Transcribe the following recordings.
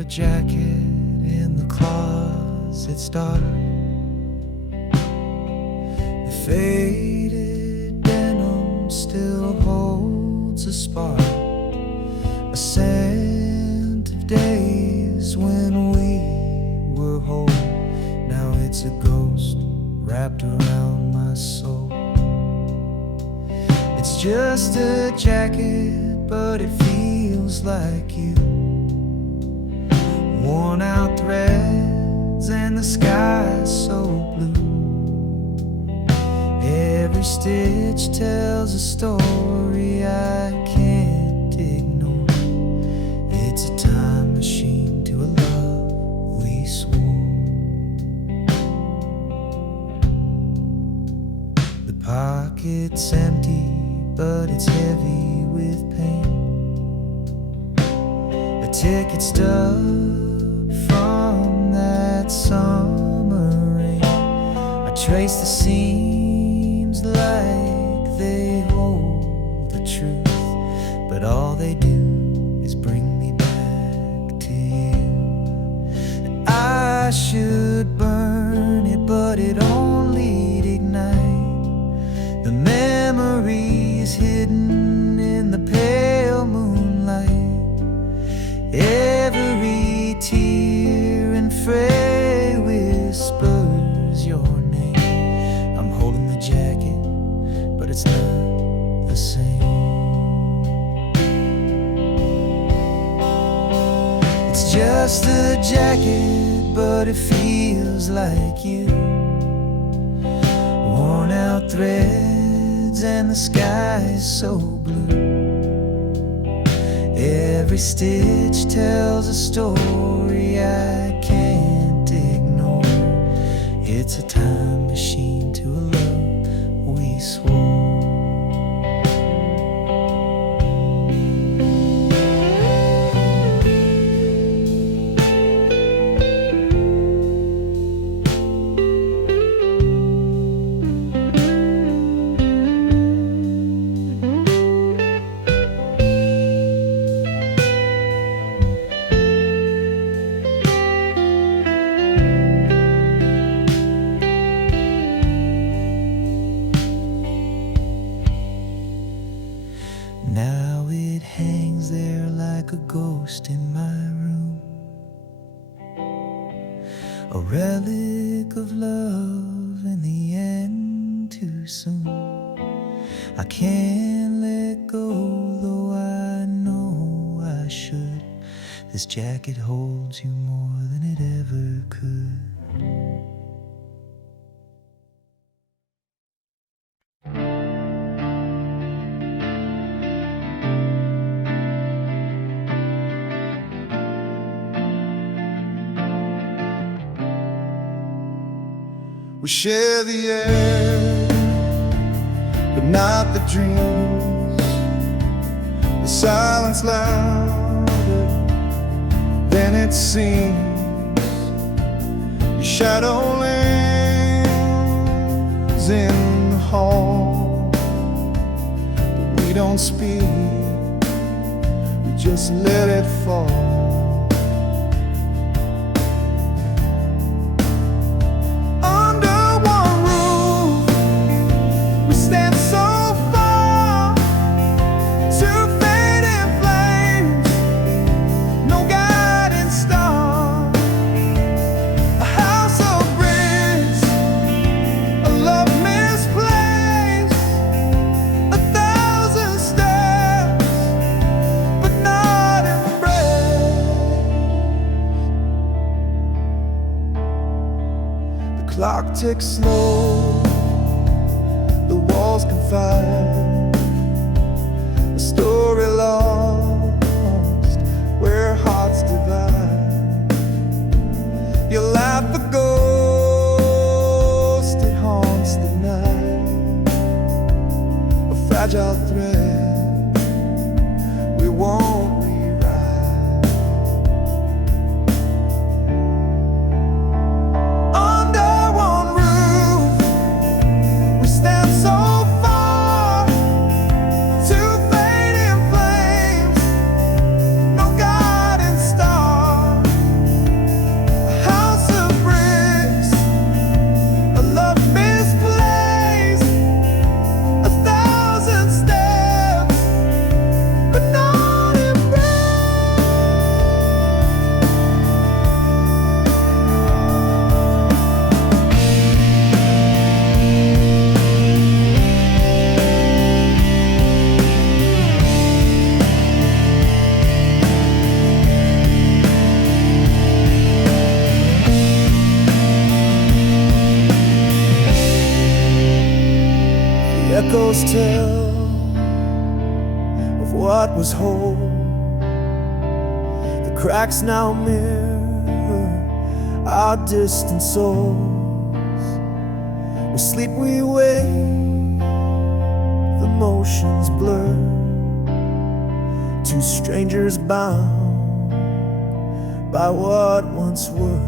your jacket in the closet's dark. The faded denim still holds a spark, a scent of days when we were whole. Now it's a ghost wrapped around my soul. It's just a jacket, but it feels like you. Worn out threads and the sky's so blue. Every stitch tells a story I can't ignore. It's a time machine to a love we swore. The pocket's empty, but it's heavy with pain. A ticket stub from that summer rain. I trace the seams like they hold the truth, but all they do is bring me back to you. I should burn it, but it only'd ignite the memories hidden in the pale moonlight. Every tear and fray whispers your name. I'm holding the jacket, but it's not the same. It's just a jacket, but it feels like you. Worn out threads and the sky's so blue. Every stitch tells a story I can't ignore. It's a time machine to a love we swore. Now it hangs there like a ghost in my room, a relic of love in the end too soon. I can't let go, though I know I should. This jacket holds you more than it ever could. We share the air, but not the dreams. The silence louder than it seems. Your shadow lingers in the hall, but we don't speak, we just let it fall. Clock ticks slow, the walls confide, a story lost where hearts divide. You laugh, the ghost, it haunts the night, a fragile thread we won't rewrite. ghost tell of what was whole. The cracks now mirror our distant souls. We sleep, we wake, the motions blur. Two strangers bound by what once were.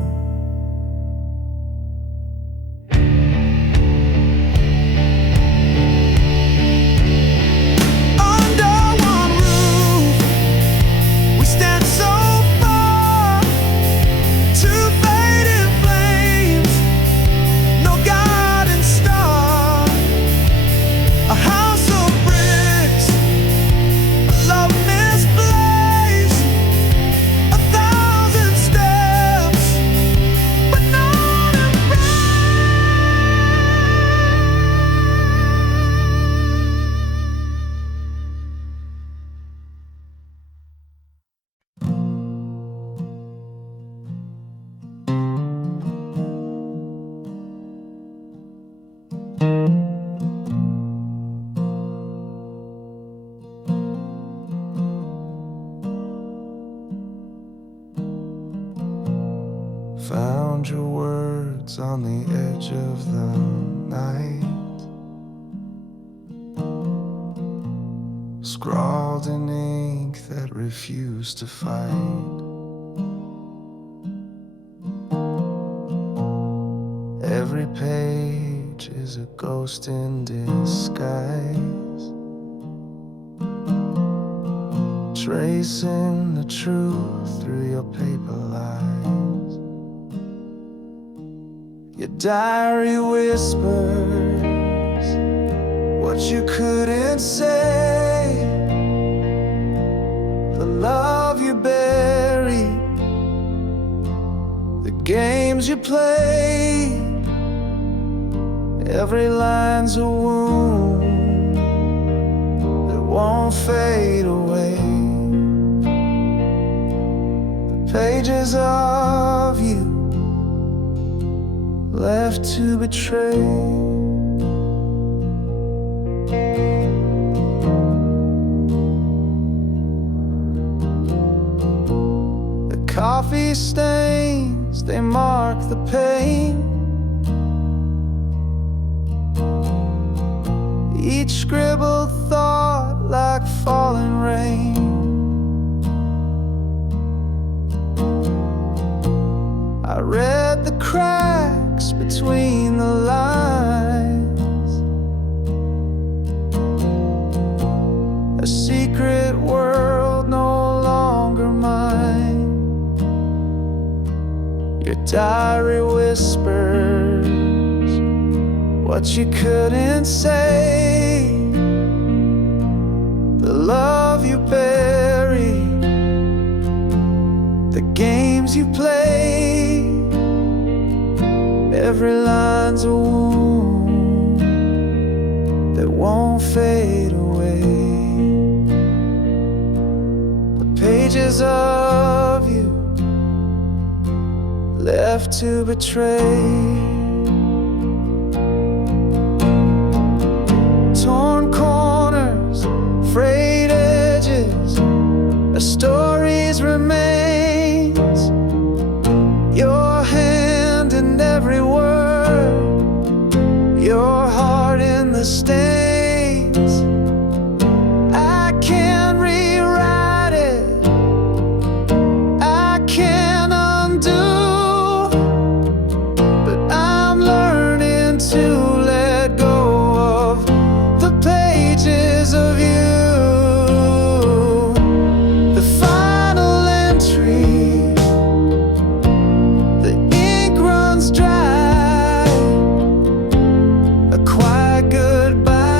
Found your words on the edge of the night, scrawled in ink that refused to fight. Every page is a ghost in disguise, tracing the truth through your paper lies. Your diary whispers what you couldn't say, the love you buried, the games you played. Every line's a wound that won't fade away. The pages of you left to betray. The coffee stains, they mark the pain. Each scribbled thought like falling rain. I read the cracks between the lines, a secret world no longer mine. Your diary whispers what you couldn't say, the love you buried, the games you played. Every line's a wound that won't fade away. The pages of you left to betray. Torn corners, frayed edges, a story's remains. Your hand in every word, your heart in the stains. I can't rewrite it, I can't undo, but I'm learning to let go of the pages of you. The final entry, the dry, a quiet goodbye.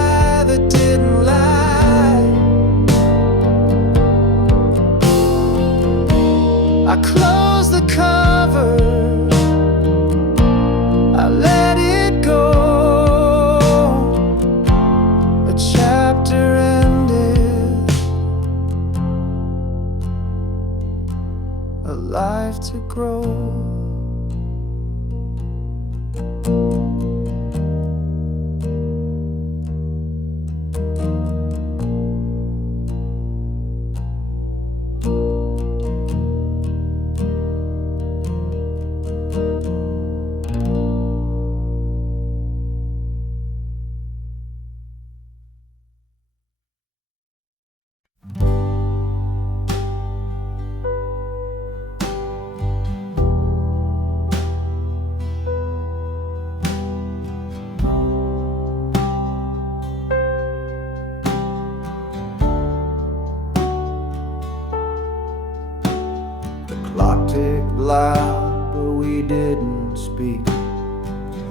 loud, but we didn't speak.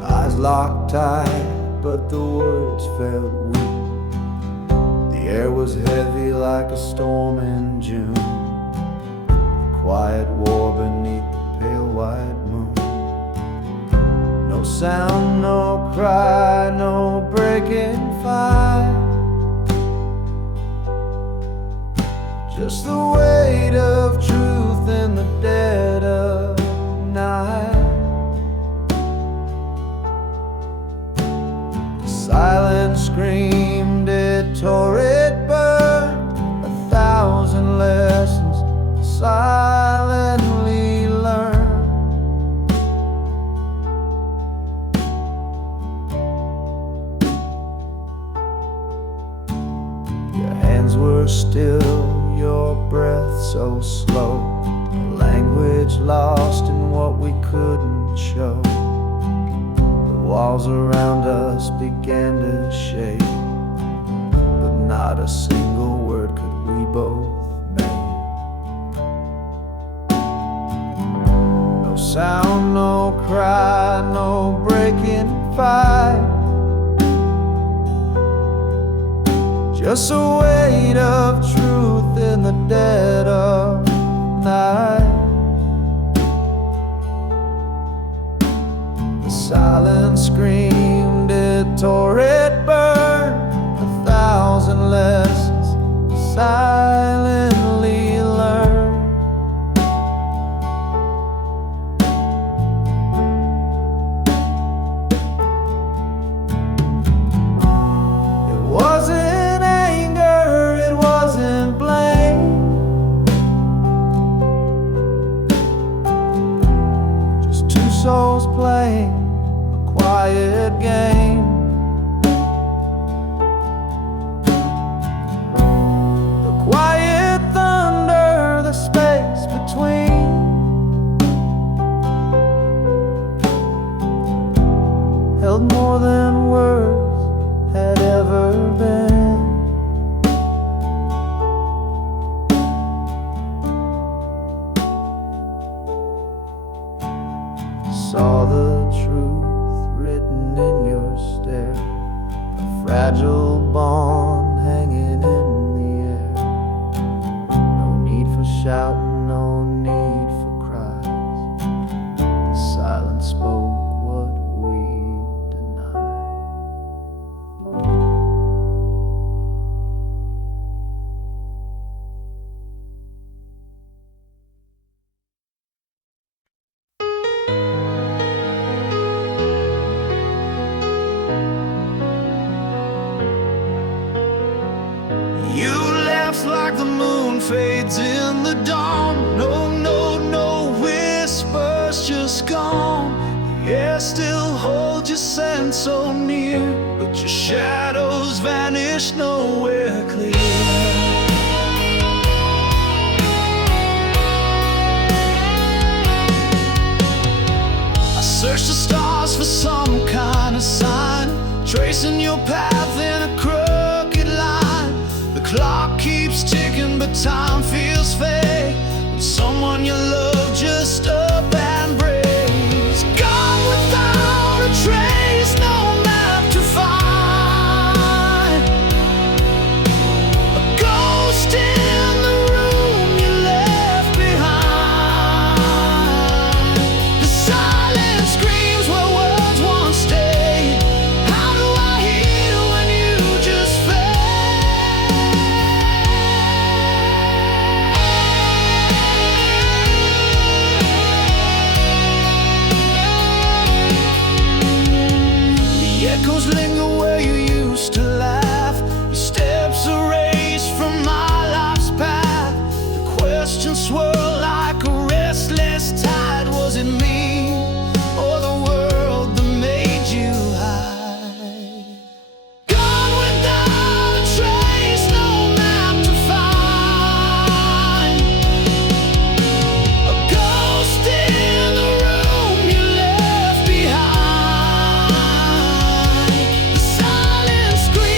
Eyes locked tight, but the words felt weak. The air was heavy like a storm in June. Quiet war beneath the pale white moon. No sound, no cry, no breaking fire. Just the weight of truth in the dead of night. The silence screamed, it tore, it burned. 1,000 lessons silently learned. Your hands were still, your breath so slow. A language lost in what we couldn't show. The walls around us began to shake, but not a single word could we both make. No sound, no cry, no breaking fight. Just a weight of truth in the dead of night. The silence screamed, it tore, it burned. 1,000 lessons silently learned. It wasn't souls playing a quiet game. The quiet thunder, the space between. Held more than words had ever been. Saw the truth written in your stare, a fragile bond hanging in the air. No need for shouting, no need for cries. The silence spoke what we denied. You left like the moon fades in the dawn. No whispers, just gone. The air still holds your scent so near, but your shadows vanish nowhere clear. I search the stars for some kind of sign, tracing your path in a crooked line. The clock keeps ticking, but time feels fake when someone you love just up and breaks. Gone without a trace, no map to find. A ghost in the room you left behind. The silence screams where words once stayed. How do I heal when you just The echoes linger where you used to laugh. Your steps erased from my life's path. The questions swirl like a restless tide. Was it me or the world that made you hide? Gone without a trace, no map to find. A ghost in the room you left behind. The silence screams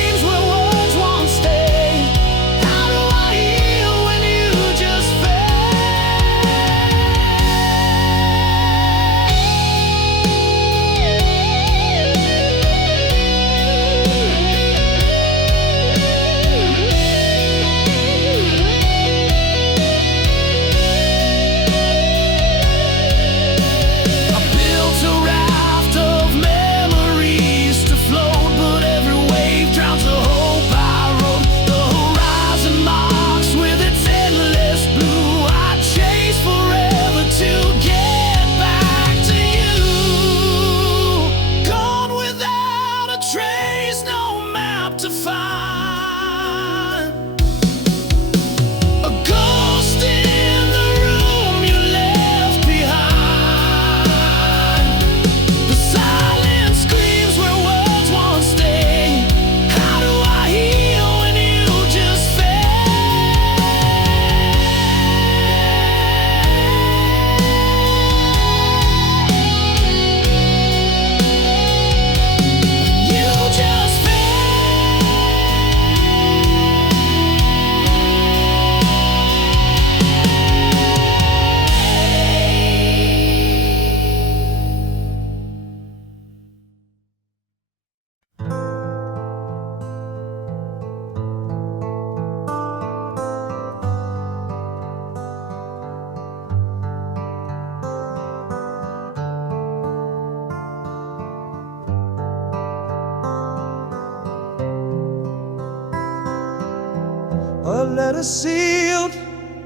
a letter sealed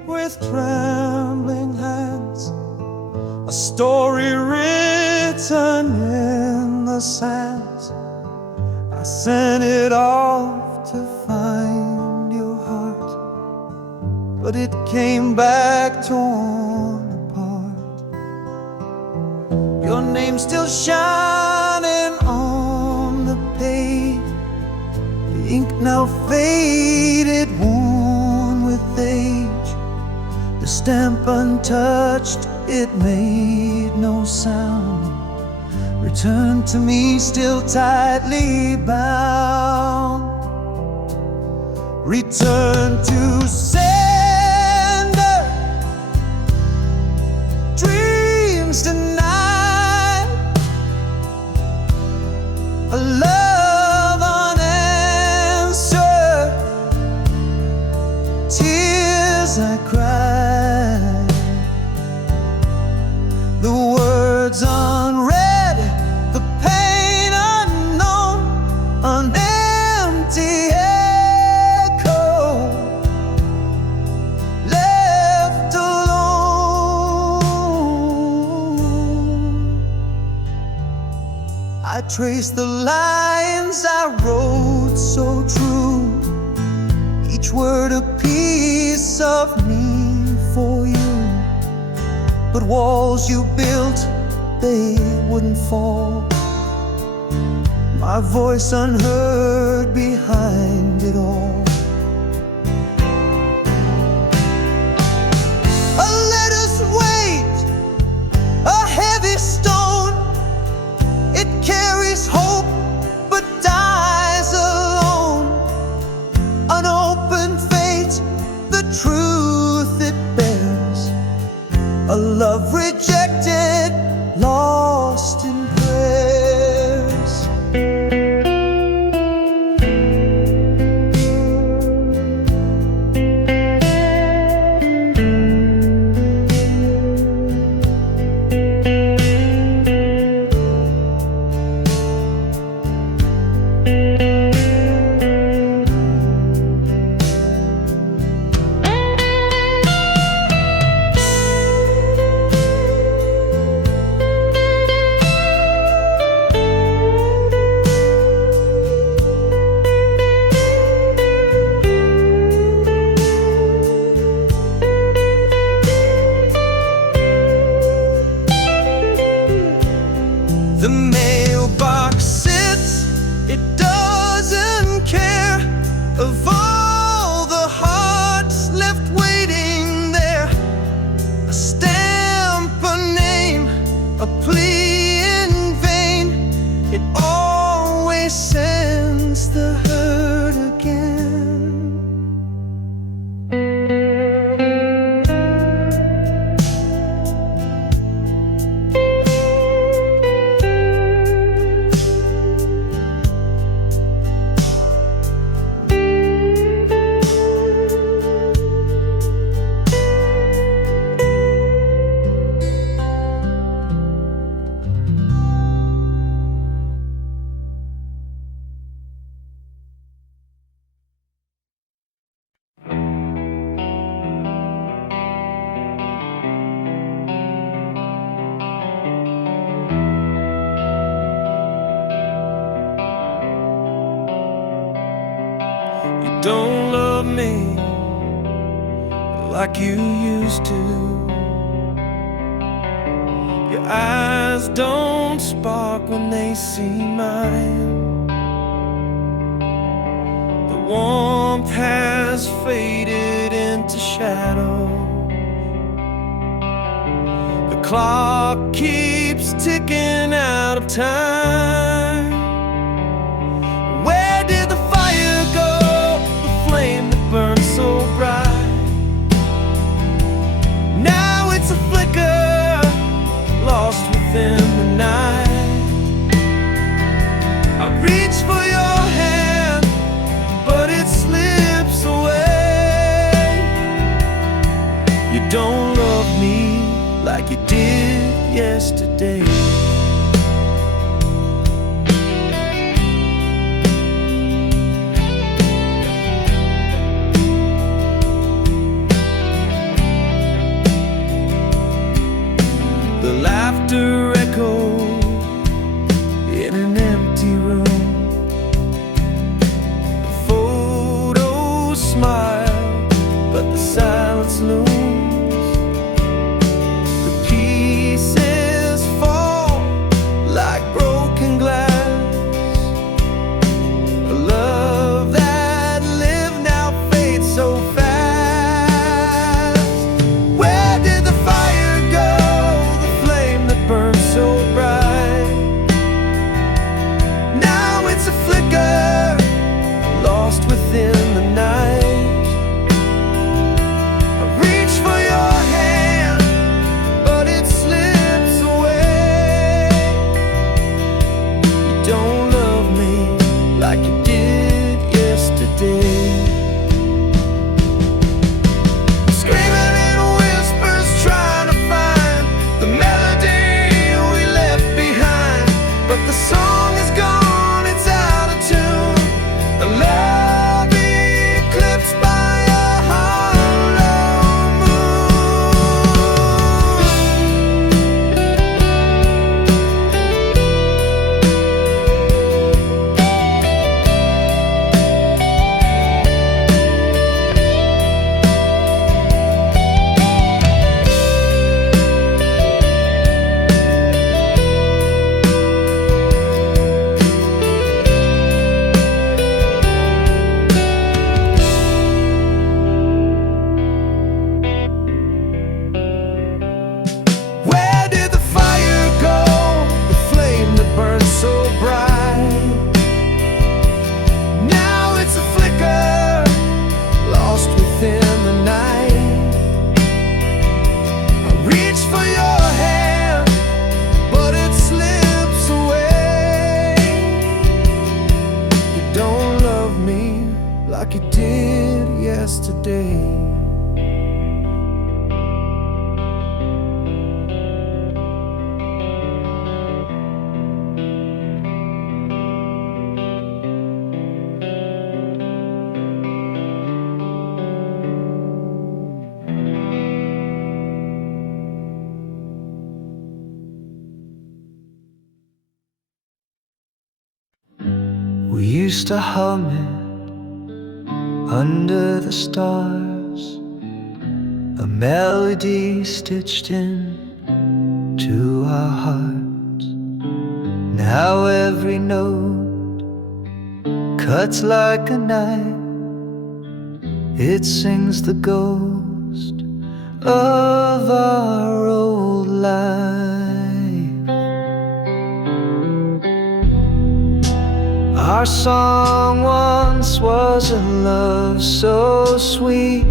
with trembling hands, a story written in the sands. I sent it off to find your heart, but it came back torn apart. Your name's still shining on the page, the ink now faded, worn with age. The stamp untouched, it made no sound. Return to me still tightly bound. Return to sender, dreams denied, a love unanswered, tears I cried, the words unread, the pain unknown, an empty echo, left alone. I traced the lines I wrote so true, each word a piece of me for you. But walls you built, they wouldn't fall, my voice unheard behind it all. A letter's weight, a heavy stone, it carries hope but dies alone. An open fate, the truth it bears, a love rejected, lost in prayers. The mailbox sits, it doesn't care of all the hearts left waiting there. A stamp, a name, a plea in vain, it always sends the hurt again. You don't love me like you used to. Your eyes don't spark when they see mine. The warmth has faded into shadow. The clock keeps ticking out of time. Where did the fire go? The flame that burned so bright. Now it's a flicker, lost within the night. I reach for your hand, but it slips away. You don't love me like you did yesterday. like you did yesterday. We used to hum it under the stars, a melody stitched in to our hearts. Now every note cuts like a knife. It sings the ghost of our old life. Our song once was a love so sweet.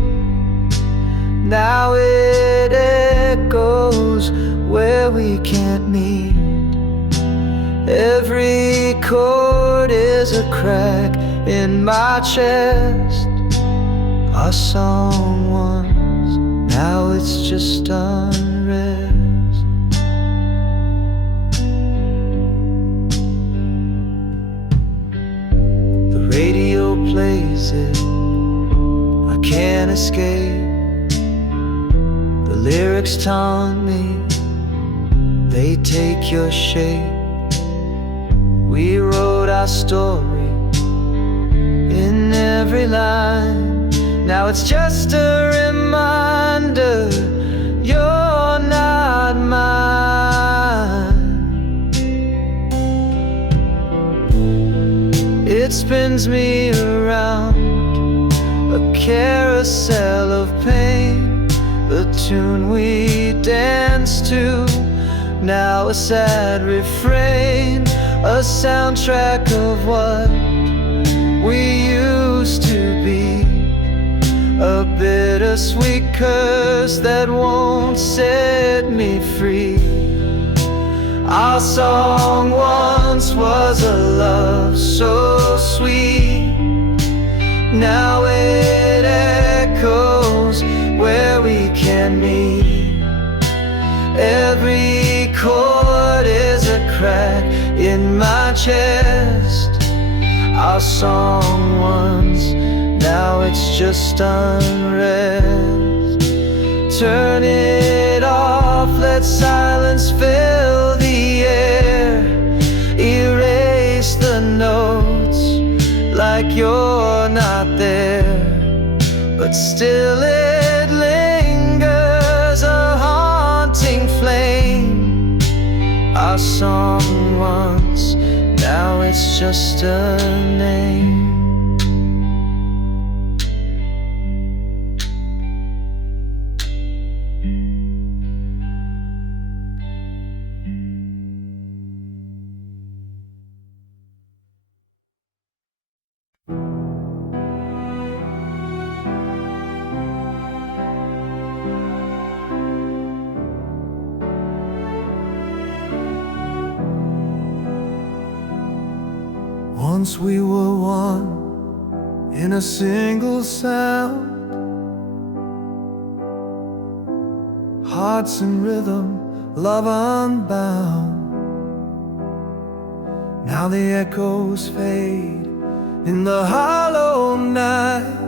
Now it echoes where we can't meet. Every chord is a crack in my chest. Our song once, now it's just unrest. Radio plays it, I can't escape. The lyrics taunt me, they take your shape. We wrote our story in every line. Now it's just a reminder, you're not mine. It spins me around, a carousel of pain. The tune we danced to, now a sad refrain. A soundtrack of what we used to be. A bittersweet curse that won't set me free. Our song once was a love so sweet. Now it echoes where we can meet. Every chord is a crack in my chest. Our song once, now it's just unrest. Turn it off, let silence fill the air. Erase the notes like you're not there, but still it lingers, a haunting flame. Our song once, now it's just a name. Once we were one in a single sound, hearts in rhythm, love unbound. Now the echoes fade in the hollow night.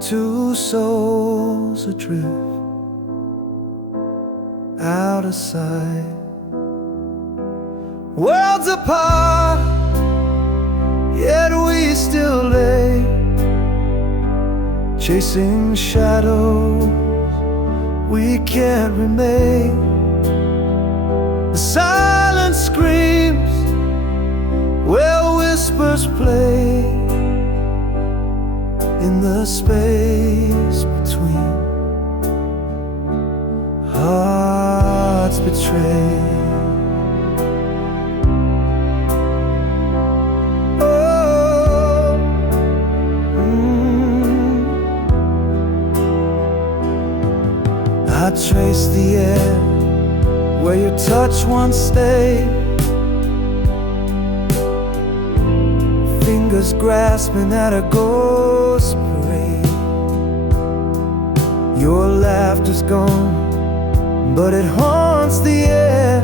Two souls adrift, out of sight. Worlds apart, yet we still lay, chasing shadows we can't remain. The silence screams where whispers play, in the space between hearts betrayed. I trace the air where your touch once stayed. fingers grasping at a ghost parade. Your laughter's gone, but it haunts the air.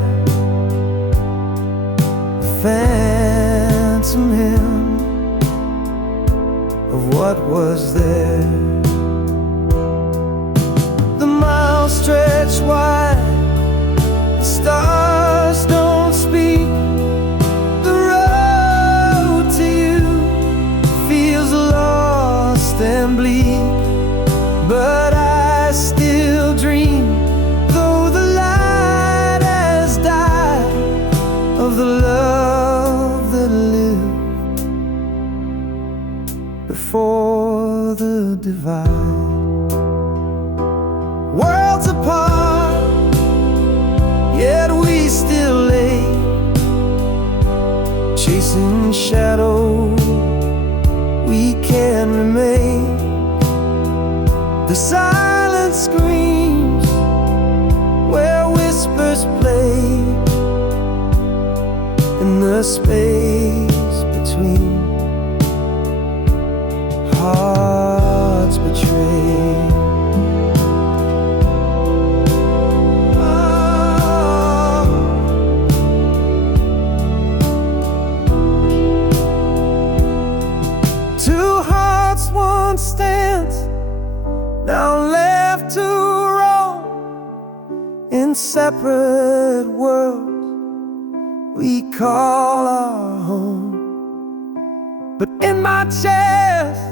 A phantom hymn of what was there. The miles stretch wide, the stars don't speak. The road to you feels lost and bleak, but I still dream, though the light has died, of the love that lived before the divide. Worlds apart, yet we still lay, chasing shadows we can't remain. The silence screams where whispers play, in the space between hearts betrayed. Two hearts once stands, now left to roam in separate worlds we call our home. But in my chest,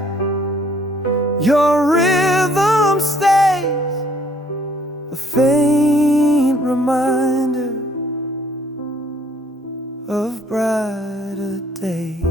your rhythm stays, a faint reminder of brighter days.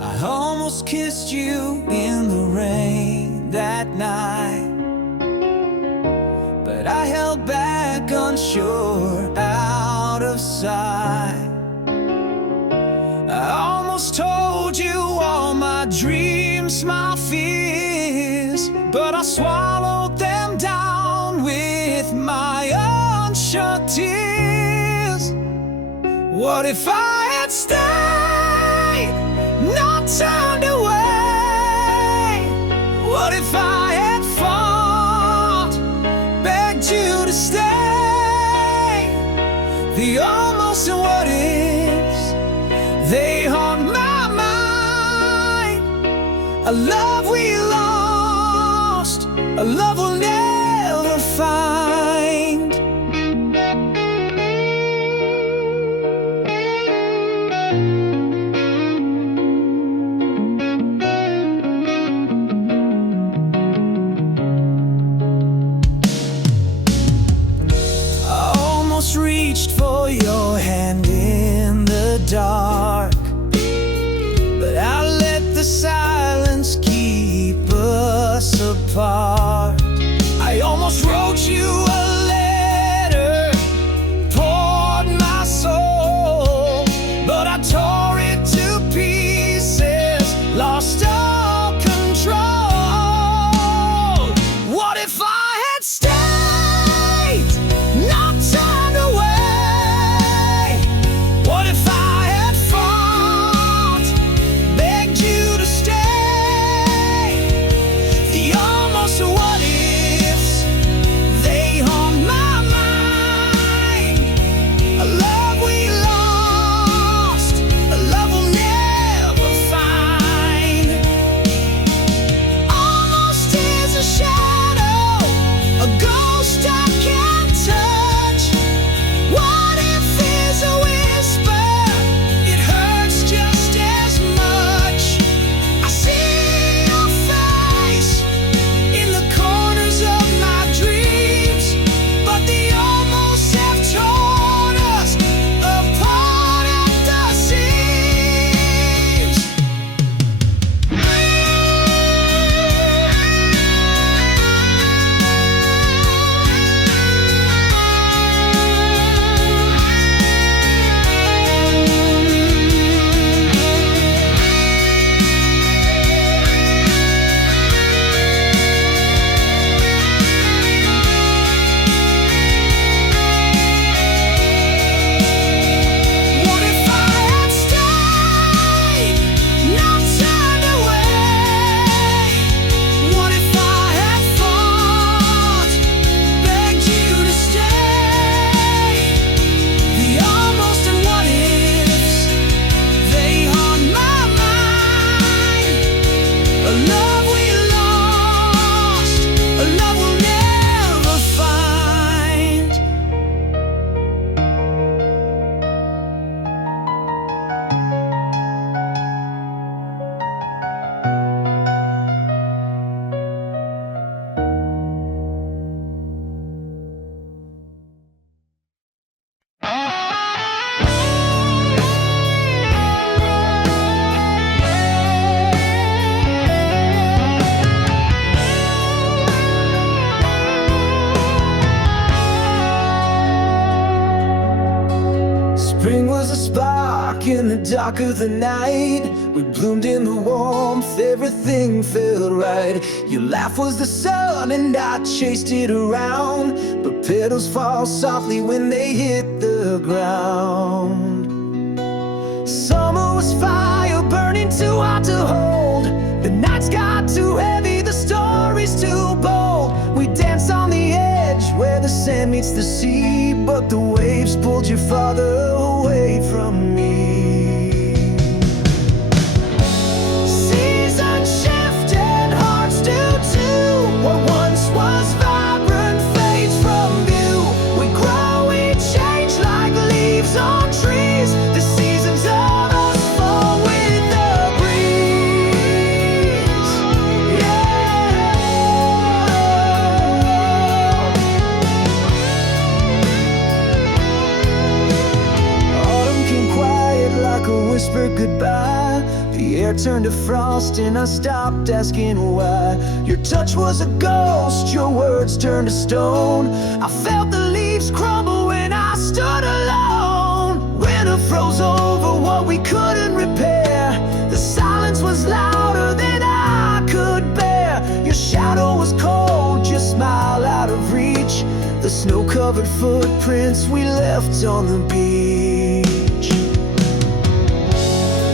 I almost kissed you in the rain that night, but I held back, unsure, out of sight. I almost told you all my dreams, my fears, but I swallowed them down with my unshut tears. What if I had stayed, not turned away? What if I had fought, begged you to stay? The almost and what ifs, they haunt my mind. A love we lost, a love we'll never find. Reached for your hand in the dark, but I let the silence keep us apart. I almost wrote you a letter, poured my soul, but I tore it to pieces, lost all control. What if I had stayed, not turned away? What if I had fought, begged you to stay? The almost Spring was a spark in the dark of the night. We bloomed in the warmth, everything felt right. Your laugh was the sun and I chased it around, but petals fall softly when they hit the ground. Summer was fire burning too hot to hold. The nights got too heavy, the stories too bold. We danced on the edge where the sand meets the sea, but the waves pulled you farther away from me. Seasons shift and hearts do too. What once was vibrant fades from view. We grow, we change like leaves on trees. The seasons of us fall with the breeze. Autumn came quiet like a whispered goodbye. The air turned to frost and I stopped asking why. Your touch was a ghost, your words turned to stone. I felt the leaves crumble when I stood alone. Winter froze over what we couldn't repair. The silence was louder than I could bear. Your shadow was cold, your smile out of reach. The snow-covered footprints we left on the beach.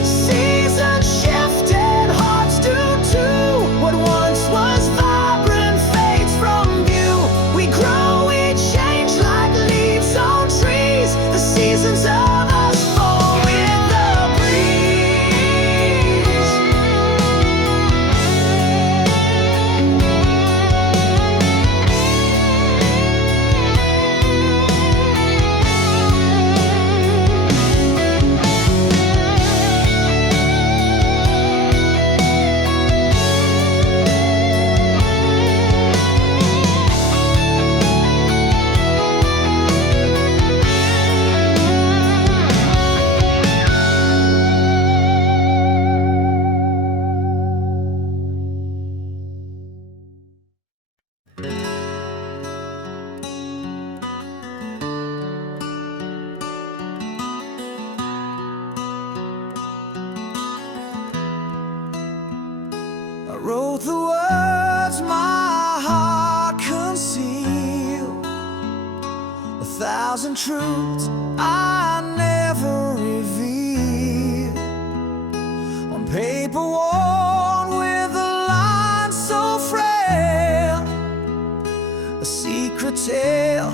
Seasons shift and hearts do too. What once was vibrant fades from view. We grow, we change like leaves on trees. The seasons of us fall with the breeze. I wrote the words my heart concealed, 1,000 truths I never revealed. On paper worn with a line so frail, a secret tale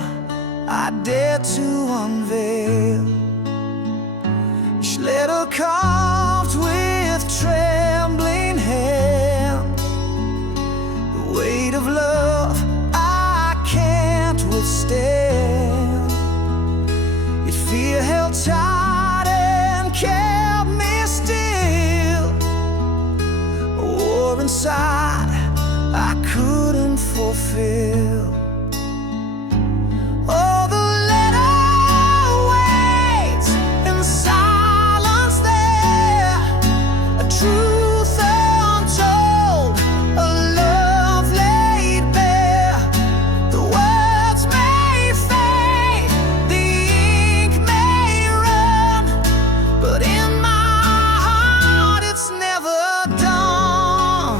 I dare to unveil. Each letter carved with trembling hand, the weight of love I can't withstand. Yet fear held tight and kept me still, a war inside I couldn't fulfill. Oh, the letter waits in the silence there, a truth untold, a love laid bare. The words may fade, the ink may run, but in my heart it's never done.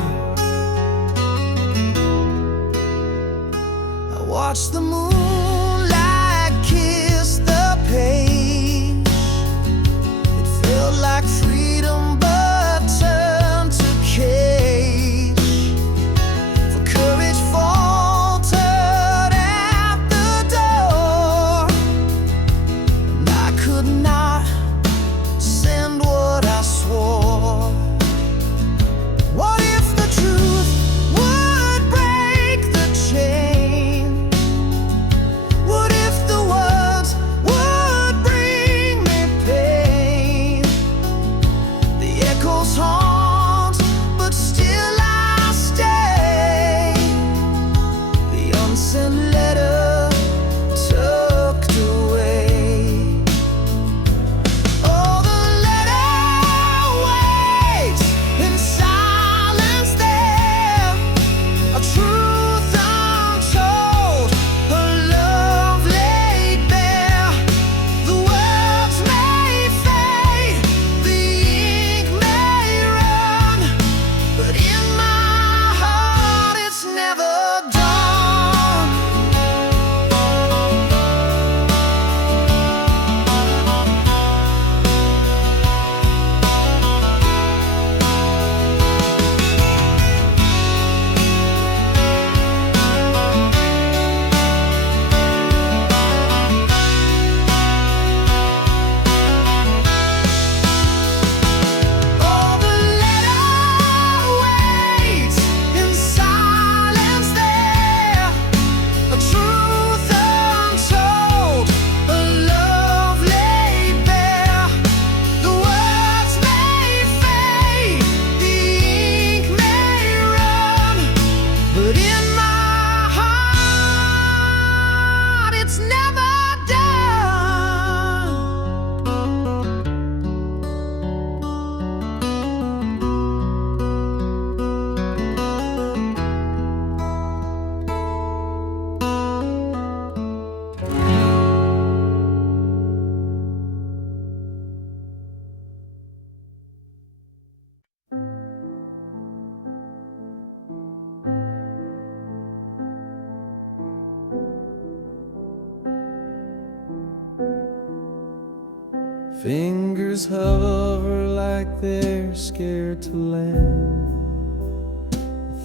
Fingers hover like they're scared to land.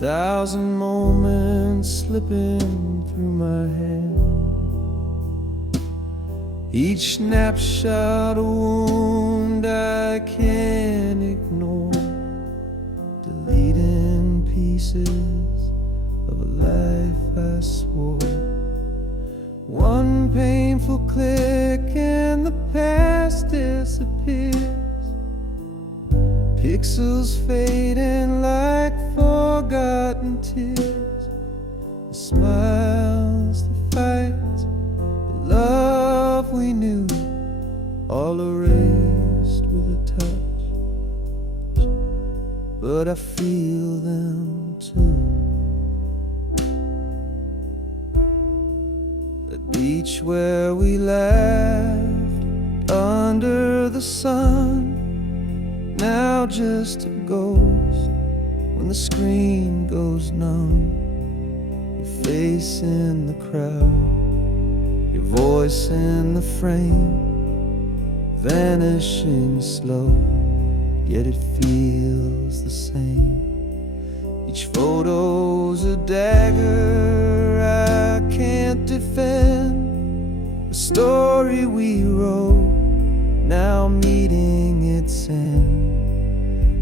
1,000 moments slipping through my hand. Each snapshot a wound I can't ignore, deleting pieces of a life I swore. One painful click and the past disappears. Pixels fading like forgotten tears. The smiles, the fights, the love we knew, all erased with a touch. But I feel them too. The beach where we laughed under the sun, now just a ghost when the screen goes numb. Your face in the crowd, your voice in the frame, vanishing slow, yet it feels the same. Each photo's a dagger I can't defend, a story we wrote, now meeting its end.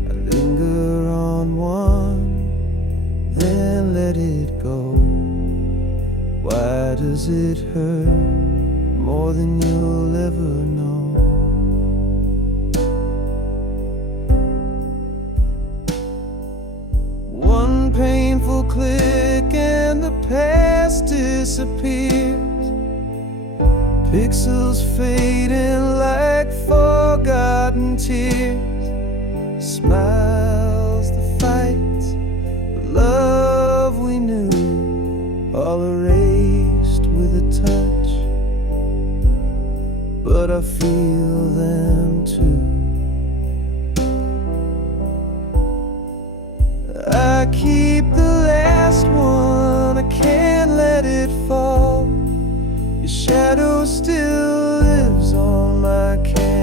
I linger on one, then let it go. Why does it hurt more than you'll ever know? One painful click and the past disappears. Pixels fading like forgotten tears. Smiles, the fights, the love we knew, all erased with a touch. But I feel them too. I keep the last one, I can't let it fall. Your shadow still lives on my canvas.